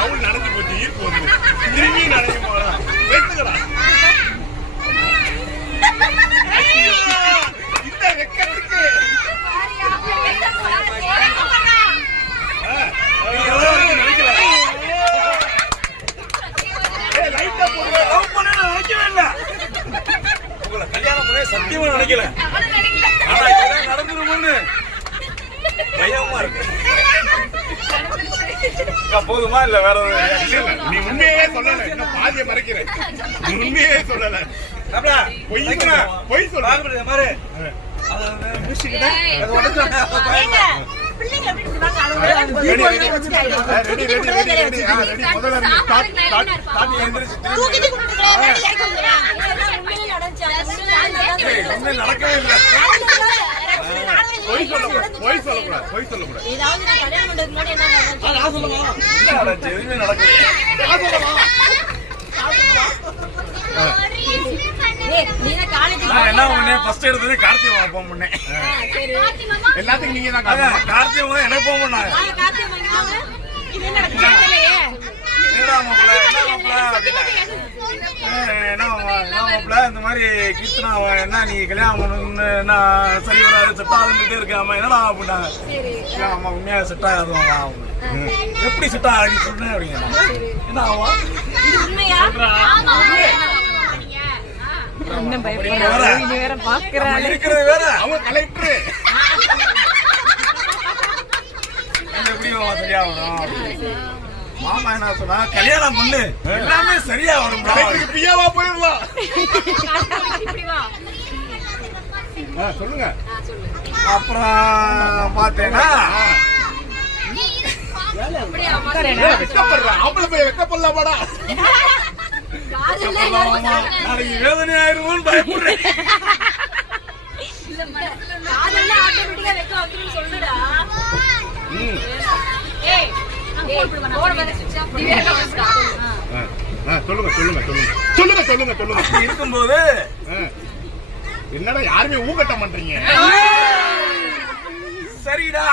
down நடந்து போச்சு ஈர்ப்பு வந்து திரும்பி நனையுமா வைத்துக்கடா இந்த வெக்கத்துக்கு நினைக்கல லைட்டா போடுங்க லவ் பண்ண நினைக்கவே இல்ல உங்களை கல்யாணம் பண்ண சத்தியமா நினைக்கல ஆனா இதெல்லாம் நடந்துருமோன்னு பயமா இருக்கு போதுமா இல்ல வேற நீ உண்மையே சொல்லல என்ன பாதிய மறைக்கிறேன் நீ உண்மையே சொல்லல பொய் சொல்ல மாதிரி நடக்கவே இல்லை பொய் சொல்லக்கூடாது பொய் சொல்லக்கூடாது எதுவுமே நடக்கல என்ன பண்ண ஃபர்ஸ்ட் எடுத்தது கார்த்திகை மாமா போன் பண்ணேன் எல்லாத்துக்கும் நீங்க தான் கார்த்திகை மாமா எனக்கு போன் பண்ணாங்க இந்த மாதிரி கீர்த்தனா என்ன நீ கல்யாணம் பண்ணணும்னு நான் சரி வராது செட் ஆகுதுட்டே இருக்காம என்னடா அப்படின்னாங்க ஆமா உண்மையா செட் ஆகாதுவாங்க எப்படி செட் ஆகி சொன்னேன் அப்படிங்க என்ன ஆகும் இருக்கிறது வேற அவங்க கலெக்டர் எப்படி சரியாகணும் மாமா என்ன சொன்னா கல்யாணம் பண்ணு எல்லாமே சரியா வரும் பிரியாவா போயிடலாம் சொல்லுங்க அப்புறம் பாத்தேன்னா வெக்கப்படலாமாடா நாளைக்கு வேதனை ஆயிருமோன்னு பயப்படுறேன் இருக்கும்போது என்னடா யாருமே ஊக்கட்ட மாட்டீங்க சரிடா